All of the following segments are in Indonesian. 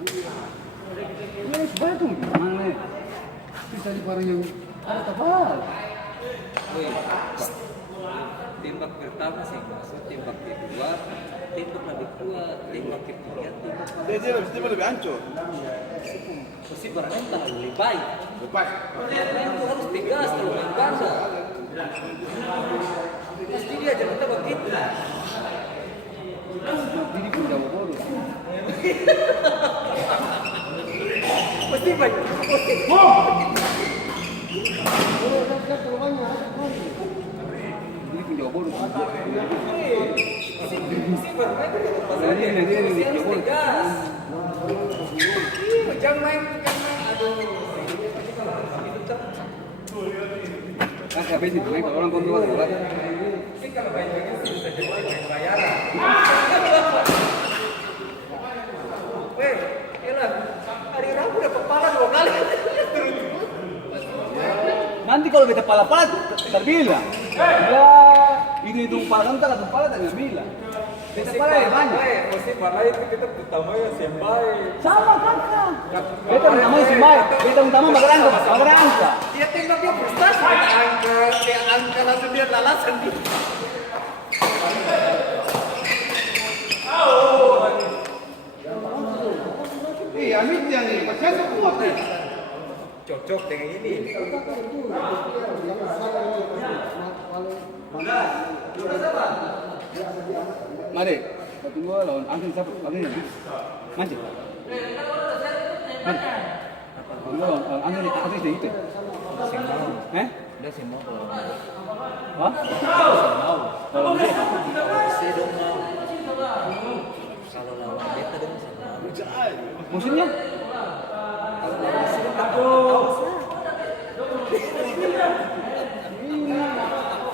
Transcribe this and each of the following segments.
Ini sebenarnya tuh gimana nih? Bisa di barang yang ada tebal. Wih, tembak pertama sih masuk, tembak kedua, tembak lebih kuat, tembak ketiga, Dia lebih hancur. pasti barangnya terlalu lebay. Lepas. Barangnya itu harus tegas kalau main ganda. Pasti dia jangan kita begitu. Jadi pun jauh bodoh. Pasti baik. Pasti. Jadi pun jauh bodoh. Pasti barangnya itu Jadi ini harus jauh bodoh. tegas. Jangan main, aduh. Kan habis itu naik orang kontrol juga. Ini kalau main-main sih bisa jadi main bayaran. Weh, elah, hari Rabu dapat pala 2 kali. Nanti kalau beta pala-pala terbilang. Ya, itu pala kan tak pala tak bilang. Beta pala ya banyak. Musim pala itu kita utama ya sembai. Sama kakak. Beta utama semai. Beta utama magerangka. Dia tembaknya frustasi. Dia angka langsung dia lalasan di. Amit yang ini, macam kuat nih. Cocok dengan ini. Mari, tunggu lawan angin siapa? Angin ini. Maju. Tunggu lawan angin itu apa sih itu? Eh? Udah sih mau. Hah? Kalau dia Saya dong mau. Kalau lawan beta dong sama. musimnya? Kalau lawan sini aduh.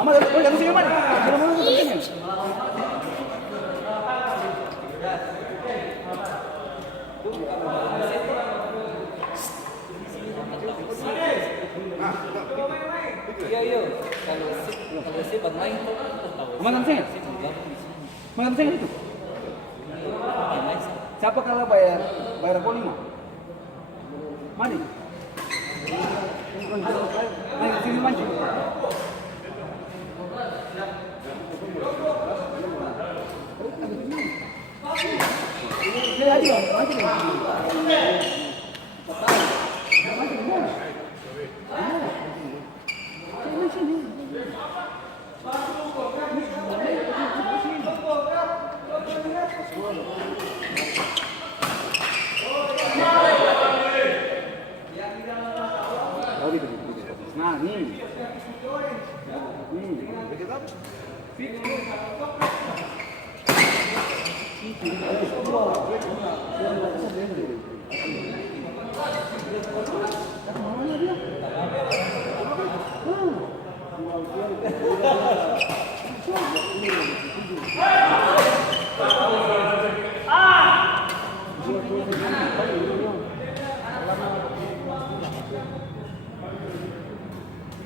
Amat ada yang sini mana? Sudah mana pentingnya? Iya. Kalau sih bermain tuh tahu. Mana sih? Sih bergabung di sini. Mana sih itu? Main sih. Siapa kalau bayar polima? Mari. Mari sini maju. Dia aja, maju. Nah, nih.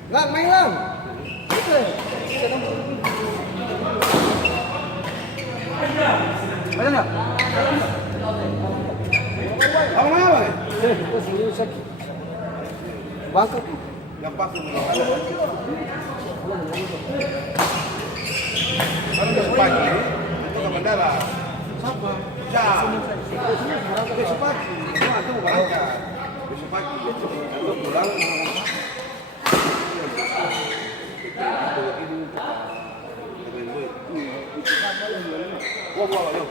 Lang, main lang. Ada nggak? Apa nama? Bangkok. Yang pas ini. Kan udah pagi. Itu ke bandara. Siapa? Jam. Besok pagi. Itu aku mau berangkat. Besok pagi. Aku pulang. Wah, yuk.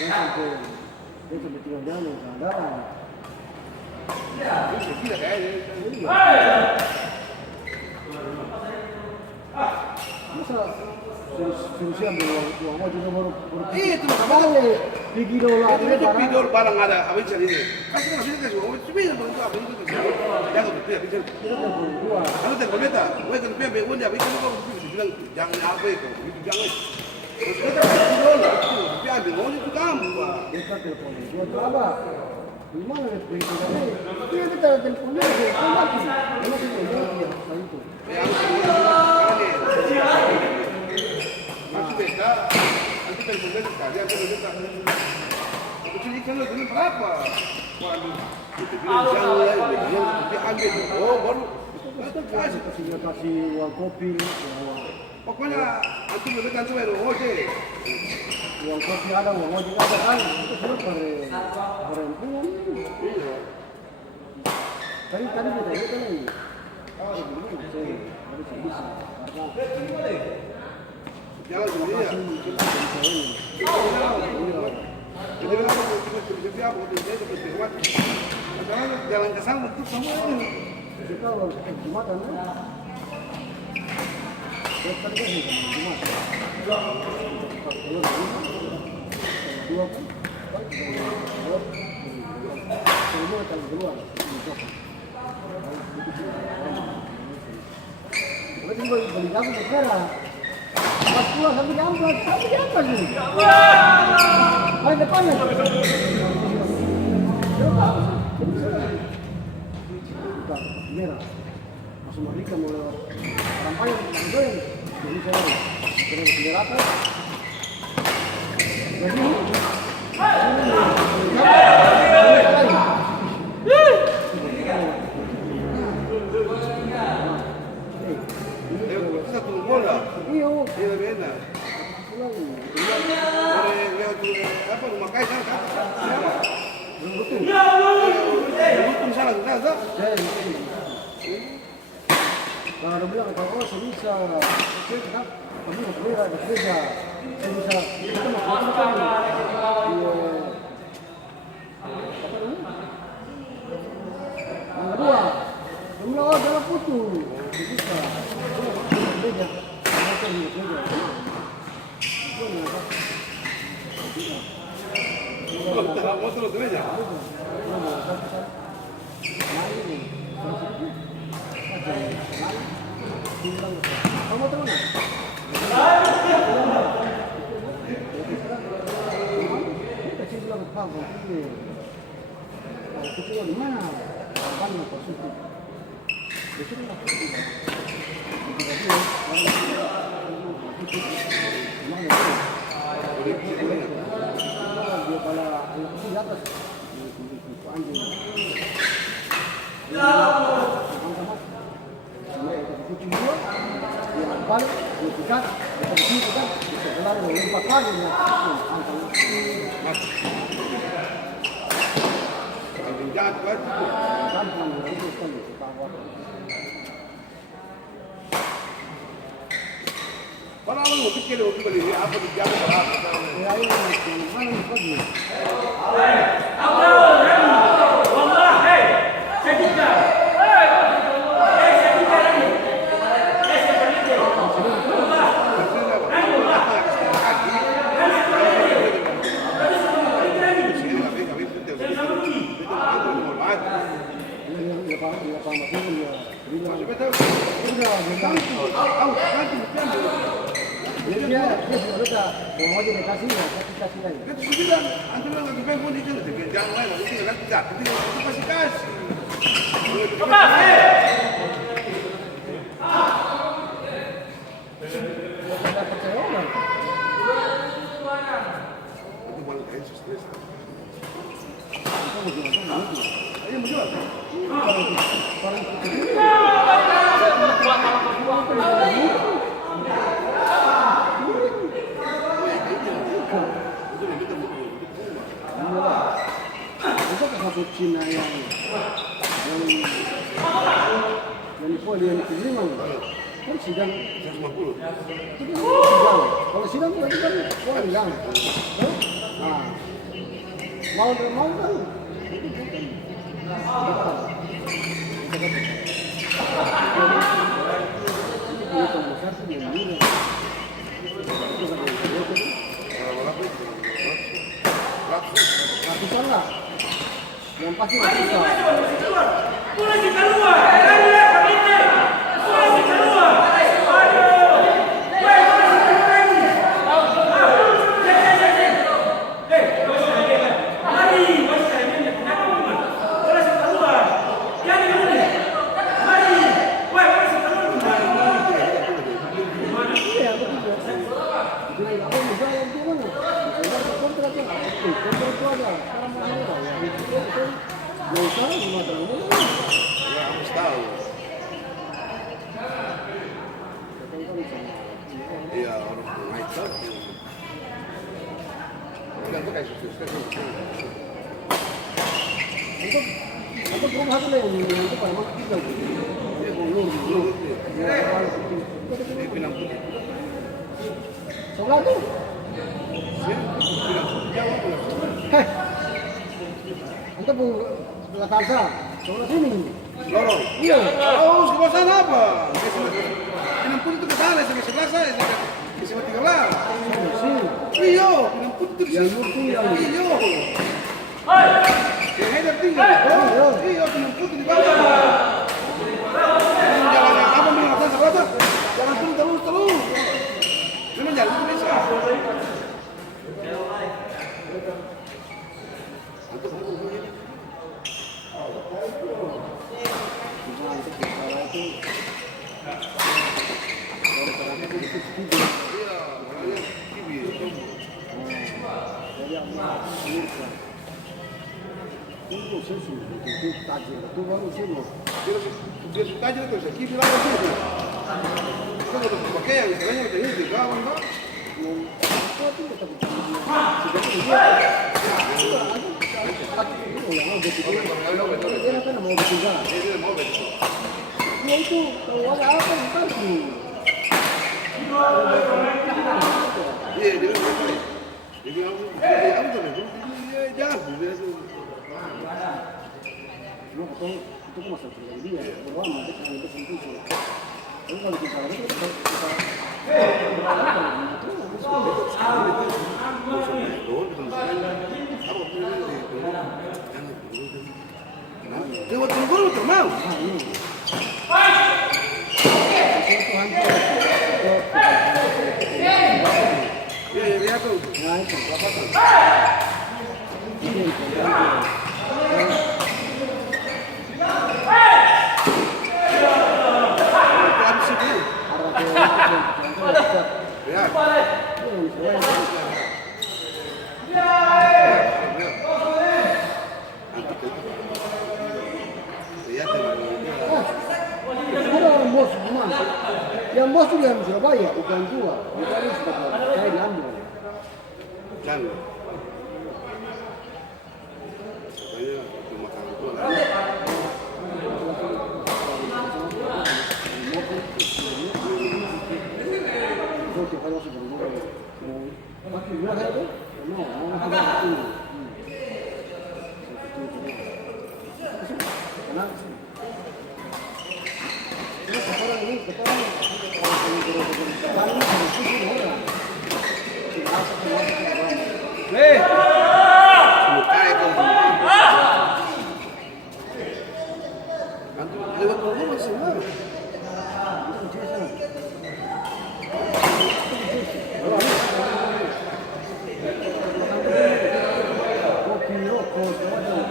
Iya, itu video barang ada habis ini. Kasih kasih kasih uang itu bisa barang itu habis itu. Jangan betul habis itu. Kalau tak beta, gue kan pia be udah habis itu kok bilang jangan apa itu. Itu jangan. Terus kita video lah itu. Pia be uang itu kamu, Pak. Gimana ya perhitungannya? Dia kita teleponnya lagi. Emang kita dia itu. Yang maksud beta, nanti kita sebenarnya sekalian kita. Kecil ikan lo dulu berapa? Waduh, itu bilang jangan, dia ambil. Oh, baru itu kasih. kasih uang kopi, Pokoknya antum lebih kan cuma ojek. uang kopi ada, uang ojek ada kan, itu semua perempuan. Iya. Tadi kita itu kan, oh ini saya harus bisa. Jalan sendiri ya. Jadi kalau kita kerja apa itu saya dapat lewat. Padahal jalan ke sana itu semua ini. Kita harus Jumatan kan? Dokter kan Jumat. Dua kan? Semua tanggal kedua. Berarti beli jamu sekarang. Pas pulang sampai jam 11 nih. Main depannya. Merah. Masuk Amerika mau lewat Rampayan, Tanjung. Jadi saya kira bendera apa? Jadi Kita tunggu bola. iyo, Iya lebih enak. Apa rumah Kaisar kan? Betul salah kita tak? kalau ada bilang kalau saya bisa, saya kenapa? Kami mau kerja, saya bisa. Kita mau kerja kan? Yang kedua, jumlah adalah putus. Bisa. Kerja, Motor gereja. Kamu tahu nggak? Kecil bilang apa? Kecil di mana? Kapan mau positif? Besok lah. Dia kalau anak kecil di atas, anjing. Kucing dua, dia balik, dia pikat, dia pergi pikat, dia kelar, dia lompat lagi, dia Anjing jahat kan? gampang, itu sekali, ketahuan. Kalau awal mau pikir mau beli apa di jalan berapa? Ya, yang mana nih pergi? Dia sudah mau jadi kasih lagi. Itu sudah, antum yang lebih baik pun itu jangan main, itu tidak tidak, itu pasti kasih. Tidak percaya orang. Itu boleh kayak stres. Itu mau jual. Ayo menjual. Itu satu Cina yang yang diterima kan sidang 150. kalau sidang berarti kan sidang nah mau kan ratusan lah yang pasti ratusan. Iya, betul. Jadi, apa misalnya gimana? sekarang masih muda ya. Nggak usah 5 tahun dulu. Ya, aku tahu. Iya, orang naik tahu. Bilang tuh kayak susu. Untuk rumah itu yang itu pada waktu kita gitu. Dia belum. Di Pinang Putih. Sebelah tuh. Heh. Kita pun sebelah Kalsa. Sebelah sini. Lorong. Iya. Oh, sebelah sana apa? Pinang Putih itu ke sana, sampai sebelah saya, sampai sebelah 13. Sini. Iya, Pinang Putih itu di Yang sini. tinggal. Iya. Yang Haidar tinggal. Iya, Pinang Putih di bawah. Jalan yang apa bilang apa sebelah tuh? Jalan terus. Memang jalan itu bisa. Iya, makanya kibi. Itu sesuatu itu tajam. Itu baru sini. Dia suka aja tuh, saya kibi lagi sih. Kan udah pakai yang istilahnya udah ini kawan tuh. Tapi tetap sudah dia. Dia kan mau bertinggal. Dia mau betul. Ya itu kalau ada apa ntar sih. Iya, dia betul. Dia bilang aku tuh betul. Dia jago dia tuh. Cuma ketemu itu kan masalah pribadi dia. Bahwa nanti kan itu sih. Tapi kalau kita kita Dia waktu gol termau. Iya, lihat tuh. nah itu apa tuh? Itu habis itu. Lihat. Ada orang bos gimana? Yang bos itu yang Surabaya, bukan tua. Bukan itu sudah saya diambil. Jangan. Pokoknya itu makan itu lah. Itu tiap hari masih berdua. Makin murah itu? Mau harga itu. Karena sekarang ini Muka itu. Antum lewat rumah semua. kopi rokok segala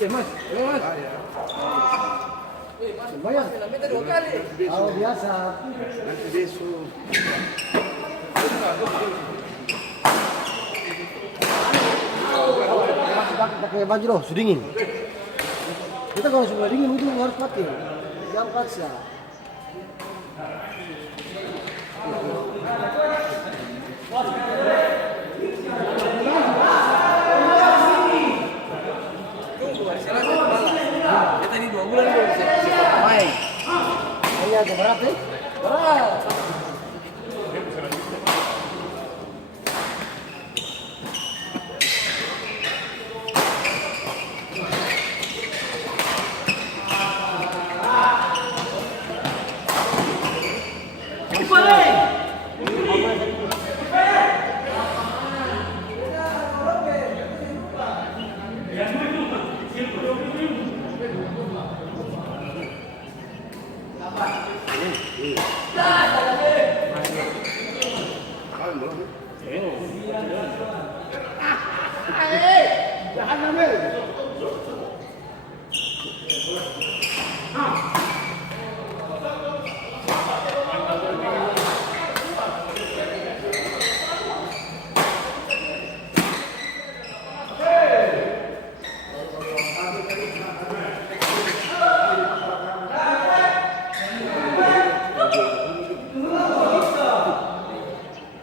Mas, Mas. Bayar. Kalau biasa. Nanti besok. Pakai baju loh, sudah dingin. Kita kalau sudah dingin itu harus pakai. Jangan paksa. Ya tadi 2 bulan belum bisa main. Hanya berat nih. Berat. Jangan ambil.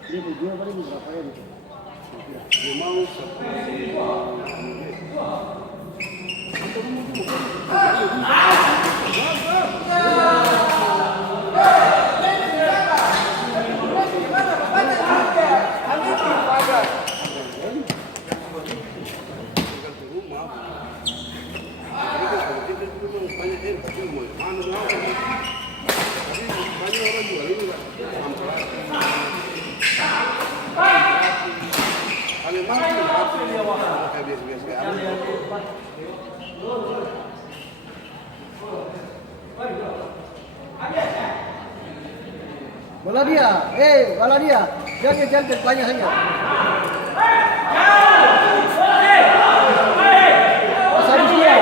Dia berjual paling berapa ya gitu? Dia mau seperti Bola dia, bola dia. Jangan banyak saja. Habis dia.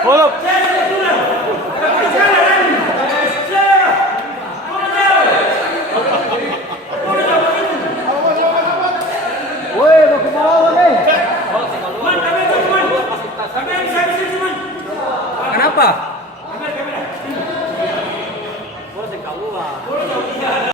Follow. Woi, mau ke bawah nih. Kenapa?